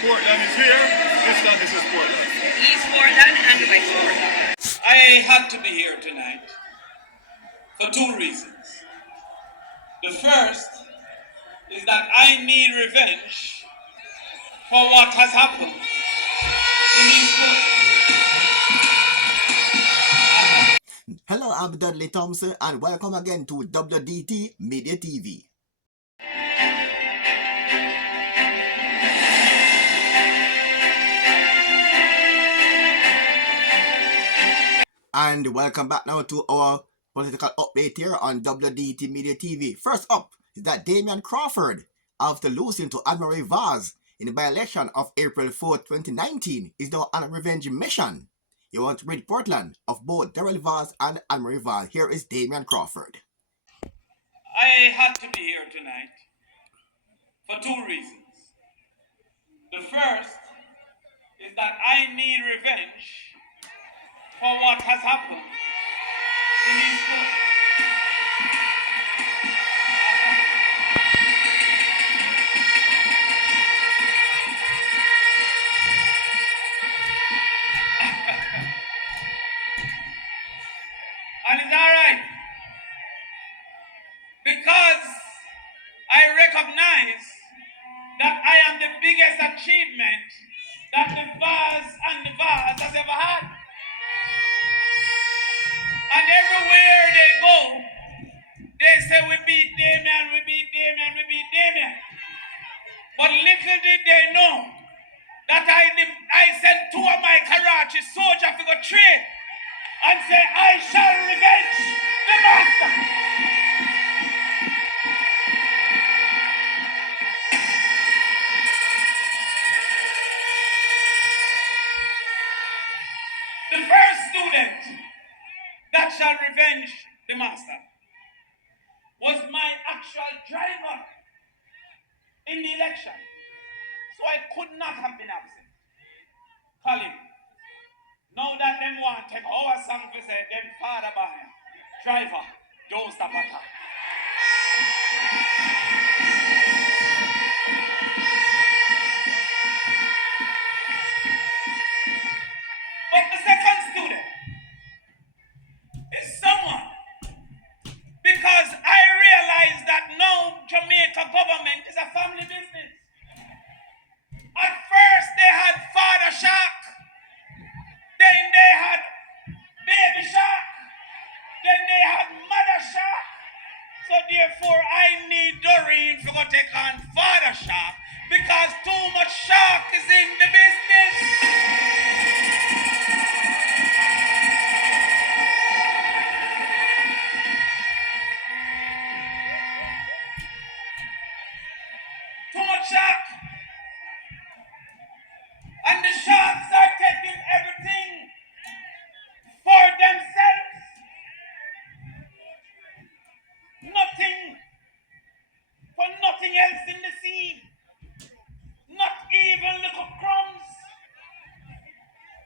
Portland is here. This is Portland. East Portland and West Portland. I had to be here tonight for two reasons. The first is that I need revenge for what has happened in East Portland. Hello, I'm Dudley Thompson and welcome again to WDT Media TV. And welcome back now to our political update here on WDT Media TV. First up is that Damian Crawford, after losing to Adar Vas in the by-election of April 4, 2019, is now on a revenge mission. He wants to rid Portland of both Daryl Vaz and Adar Vas. Here is Damian Crawford. I had to be here tonight for two reasons. The first is that I need revenge for what has happened in East Portland. And it's all right, because I recognize that I am the biggest achievement that the Vaz and the Vaz has ever had. And everywhere they go, they say we beat Damian, we beat Damian, we beat Damian. But little did they know that I sent two of my Karachi soldiers to go train and say, I shall revenge the master. The first student that shall revenge the master was my actual driver in the election. So I could not have been absent. Colin, now that them want to take our song for say, them father by driver, don't stop at all. But the second student is someone, because I realize that now Jamaica government is a family business. At first they had Father Shark, then they had Baby Shark, then they had Mother Shark. So therefore I need Doreen to go take on Father Shark, because too much shark is in the business. Too much shark. And the sharks are taking everything for themselves. Nothing else in the sea. Not even little crumbs.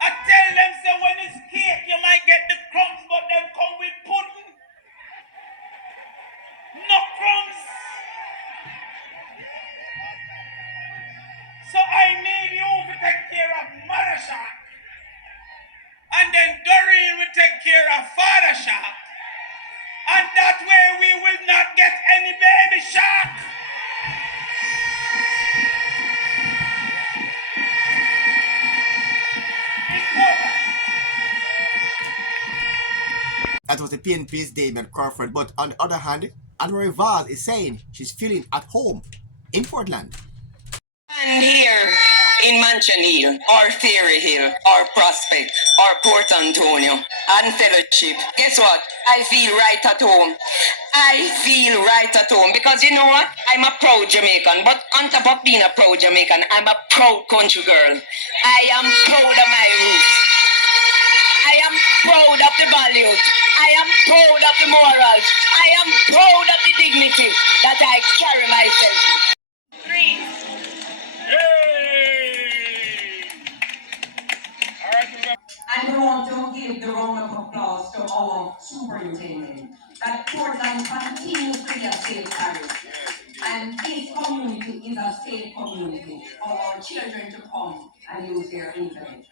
I tell them, say, when it's cake, you might get the crumbs, but them come with pudding. No crumbs. So I need you to take care of Mother Shark. And then Doreen will take care of Father Shark. And that way we will not get any baby shark. That was the PNP's Damian Crawford, but on the other hand, Adar Vas is saying she's feeling at home in Portland. And here in Mansion Hill, or Ferry Hill, or Prospect, or Port Antonio, and Fellowship, guess what? I feel right at home. I feel right at home, because you know what? I'm a proud Jamaican, but on top of being a proud Jamaican, I'm a proud country girl. I am proud of my roots. I am proud of the values. I am proud of the morals. I am proud of the dignity that I carry myself with. 3. Yay! All right, And we want to give the round of applause to our superintendent, that Portland continues to be a safe parish. And this community is a safe community for our children to come and use their internet.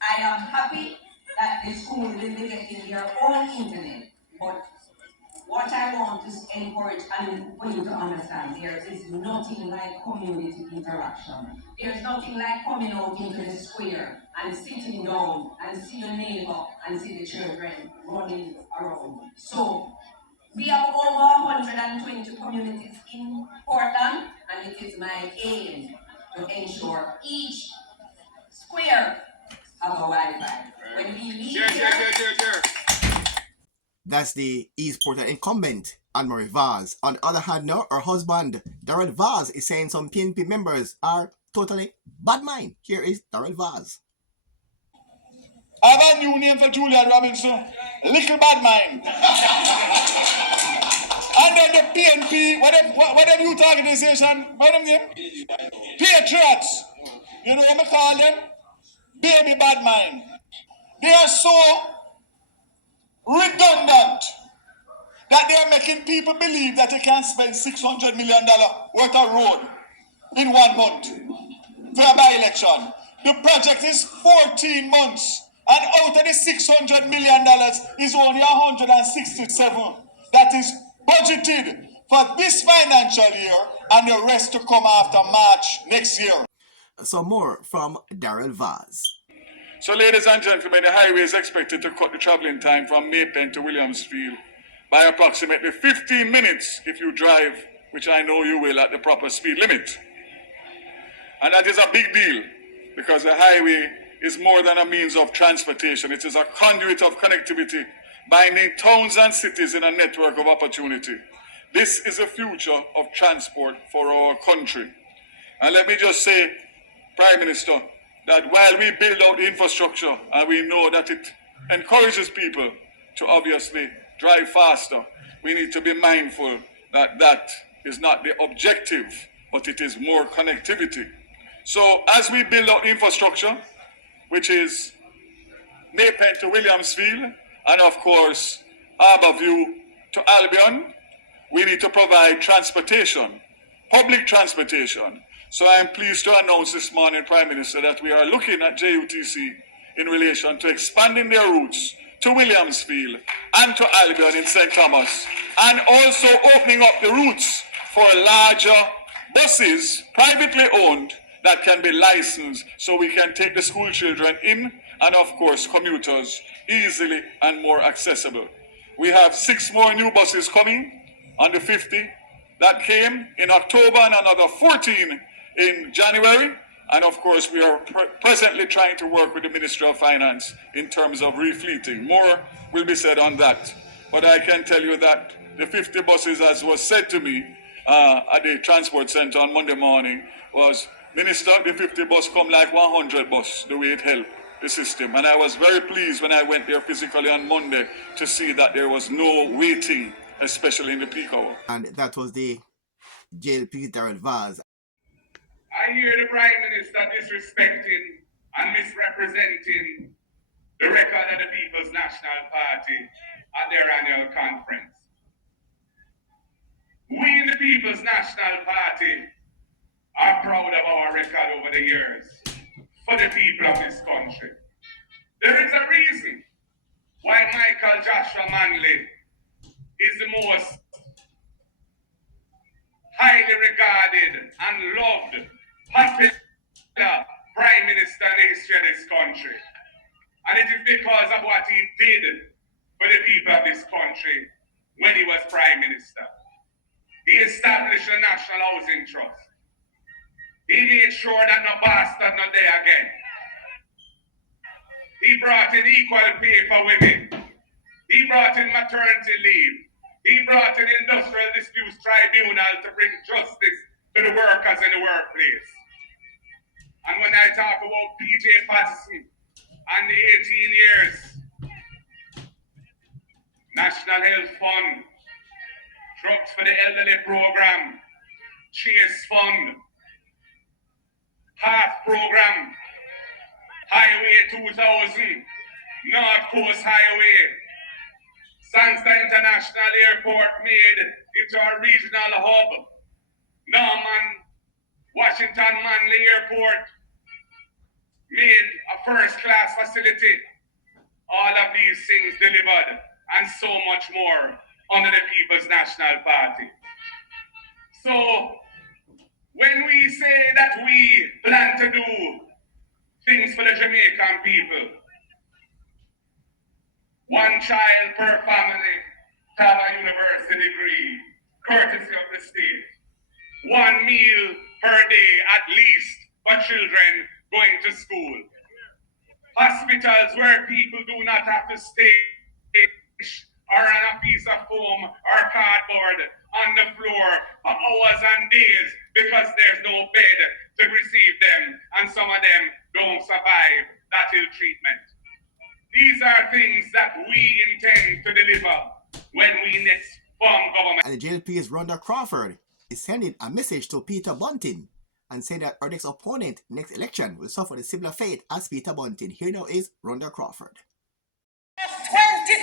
I am happy that the school will be getting their own internet, but what I want to encourage and for you to understand, there is nothing like community interaction. There's nothing like coming out into the square and sitting down and see your neighbor and see the children running around. So we have over 120 communities in Portland, and it is my aim to ensure each square have a Wi-Fi. When we leave here, That's the East Portland incumbent, Adar Vas. On the other hand, now, her husband, Daryl Vaz, is saying some PNP members are totally bad mind. Here is Daryl Vaz. I have a new name for Julia Robinson, Little Bad Mind. And then the PNP, whatever youth organization, what them name? Patriots. You know what I call them? Baby Bad Mind. They are so redundant that they are making people believe that they can spend $600 million worth of road in 1 month for a by-election. The project is 14 months, and out of the $600 million is only 167 that is budgeted for this financial year, and the rest to come after March next year. Some more from Daryl Vaz. So, ladies and gentlemen, the highway is expected to cut the traveling time from Maypen to Williamsfield by approximately 15 minutes if you drive, which I know you will, at the proper speed limit. And that is a big deal, because the highway is more than a means of transportation. It is a conduit of connectivity, binding towns and cities in a network of opportunity. This is the future of transport for our country. And let me just say, Prime Minister, that while we build out the infrastructure, and we know that it encourages people to obviously drive faster, we need to be mindful that that is not the objective, but it is more connectivity. So as we build out infrastructure, which is Maypen to Williamsfield, and of course Harbourview to Albion, we need to provide transportation, public transportation. So I am pleased to announce this morning, Prime Minister, that we are looking at JUTC in relation to expanding their routes to Williamsfield and to Albion in St. Thomas, and also opening up the routes for larger buses, privately owned, that can be licensed so we can take the school children in, and of course commuters easily and more accessible. We have 6 more new buses coming on the 50 that came in October, and another 14 in January. And of course, we are presently trying to work with the Ministry of Finance in terms of refleeting. More will be said on that. But I can tell you that the 50 buses, as was said to me at the transport center on Monday morning, was, Minister, the 50 bus come like 100 bus, the way it helped the system. And I was very pleased when I went there physically on Monday to see that there was no waiting, especially in the peak hour. And that was the JLP Daryl Vaz. I hear the Prime Minister disrespecting and misrepresenting the record of the People's National Party at their annual conference. We in the People's National Party are proud of our record over the years for the people of this country. There is a reason why Michael Joshua Manley is the most highly regarded and loved, popular Prime Minister in the history of this country. And it is because of what he did for the people of this country when he was Prime Minister. He established the National Housing Trust. He made sure that no bastard not there again. He brought in equal pay for women. He brought in maternity leave. He brought in industrial disputes tribunal to bring justice to the workers in the workplace. And when I talk about PJ Patterson and the 18 years, National Health Fund, Drugs for the Elderly Program, Chase Fund, HALF Program, Highway 2000, North Coast Highway, Sangster International Airport made into a regional hub, Norman Washington Manley Airport made a first-class facility. All of these things delivered, and so much more under the People's National Party. So, when we say that we plan to do things for the Jamaican people, one child per family to have a university degree, courtesy of the state. 1 meal per day at least for children going to school. Hospitals where people do not have to stay or on a piece of foam or cardboard on the floor for hours and days because there's no bed to receive them, and some of them don't survive that ill treatment. These are things that we intend to deliver when we next form government. And the JLP's Rhonda Crawford is sending a message to Peter Bunting and saying that our next opponent next election will suffer the similar fate as Peter Bunting. Here now is Rhonda Crawford. 2020,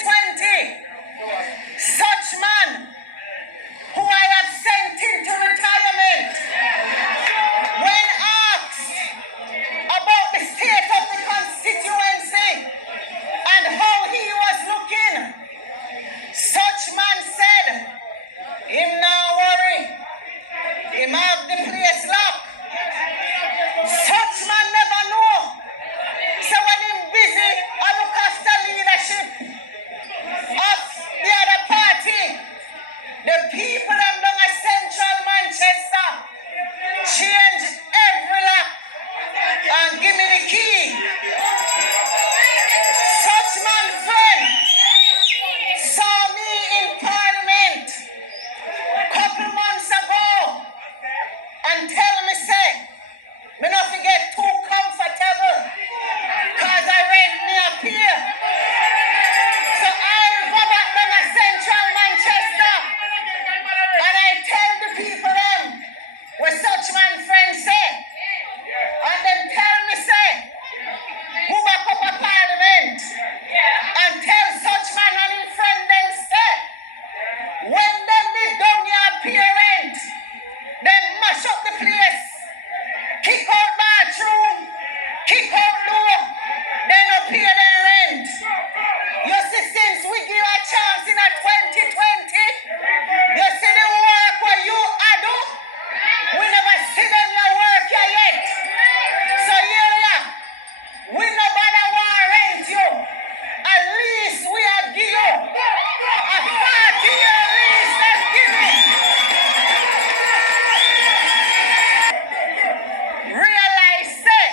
such man who I have sent into retirement, when asked about the state of the constituency and how he was looking, such man said, him now worry, him have the place locked. Such man never know. So when him busy, I look after leadership of the other party, the people them down at Central Manchester change every lock and give me the key. Such man friend saw me in Parliament a couple months ago and tell me say, me not get too comfortable cause I rent me up here. So I go back down to Central Manchester and I tell the people them what such man friend say. And them tell me say, who back up a Parliament and tell such man and his friend them say, when them did down your parent, them mash up the place. Kick out bathroom, kick out door, they no pay their rent. You see, since we give a chance in a 2020, you see the work what you are do, we never see them your work here yet. So here we are, we no bother want rent you, at least we are give you a 40-year lease them give you. Realize say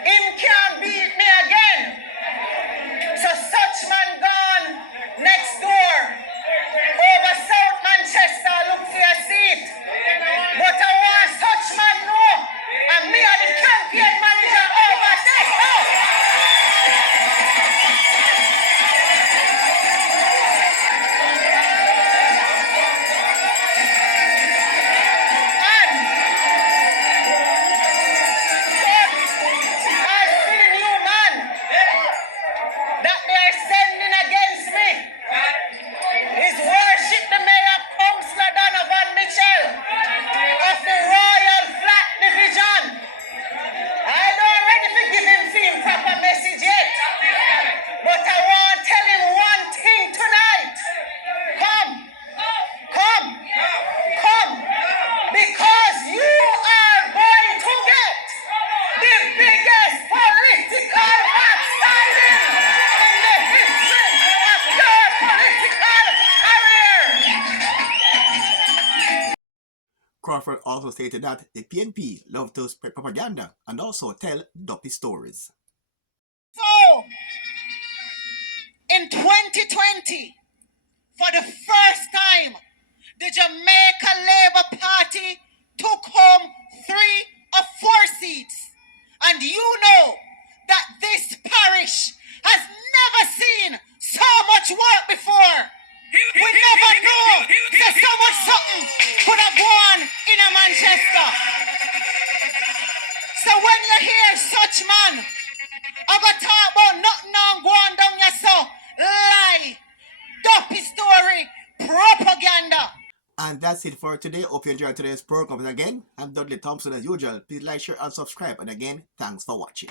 him can't beat me again. So such man gone next door over South Manchester look for a seat. But I want such man know and me are the campaign manager over there. As for the new man that they are sending against me, His Worship the Mayor Councillor Donovan Mitchell of the Royal Flat Division. I don't ready to give him proper message yet, but I want to tell him one thing tonight. Come, because you are going to get the biggest political backsliding in the history of your political career. Crawford also stated that the PNP love to spread propaganda and also tell dopey stories. So, in 2020, for the first time, the Jamaica Labour Party took home 3 of 4 seats. And you know that this parish has never seen so much work before. We never knew that so much something could have gone in a Manchester. So when you hear such man, I go talk about nothing on going down your so lie, dopey story, propaganda. And that's it for today. Hope you enjoyed today's program. And again, I'm Dudley Thompson as usual. Please like, share, and subscribe. And again, thanks for watching.